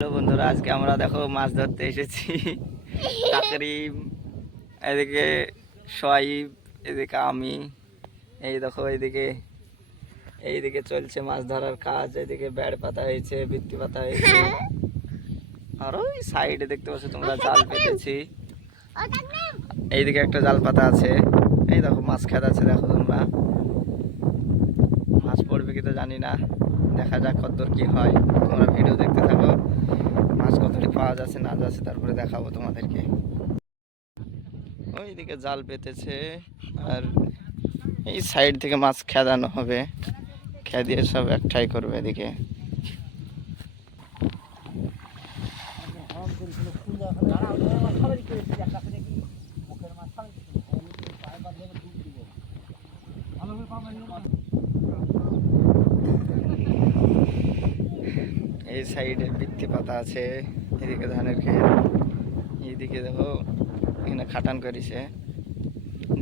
Hello বন্ধুরা, আজকে আমরা দেখো মাছ ধরতে এসেছি। তাকরিম, এদিকে সোয়াইব, এদিকে আমি। এই দেখো এইদিকে চলছে মাছ ধরার কাজ। এদিকে ব্যাড় পাতা হয়েছে, বৃত্তি পাতা হয়েছে। আর ওই সাইডে দেখতে পাচ্ছ তোমরা জাল পেতেছি। এইদিকে একটা জাল পাতা আছে। এই দেখো মাছ খেতে আছে, দেখো তোমরা। মাছ পড়বে কি তো জানি না, দেখা যাক কতদূর কি হয়। তোমরা ভিডিও দেখতে থাকো, মাছ কতটি পাওয়া যাচ্ছে না যাচ্ছে তারপরে দেখাবো তোমাদেরকে। ওইদিকে জাল পেতেছে আর এই সাইড থেকে মাছ খেদানো হবে, খেদিয়ে সব একঠাই করবে। এদিকে এই সাইডে বৃত্তি পাতা আছে, এদিকে ধানের ক্ষেত, এইদিকে দেখো এখানে খাটান করেছে,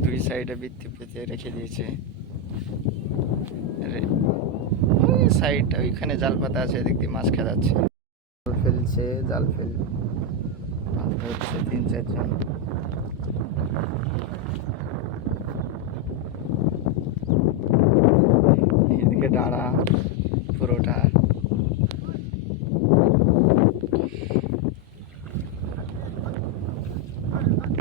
দুই সাইডে বৃত্তি পেতে রেখে দিয়েছে। ওই সাইডটা ওইখানে জাল পাতা আছে, এদিক দিয়ে মাছ খেলাচ্ছে। জাল ফেলছে, জাল ফেল মাছ ধরছে 3-4 জন। এদিকে ডাঁড়া পুরোটা।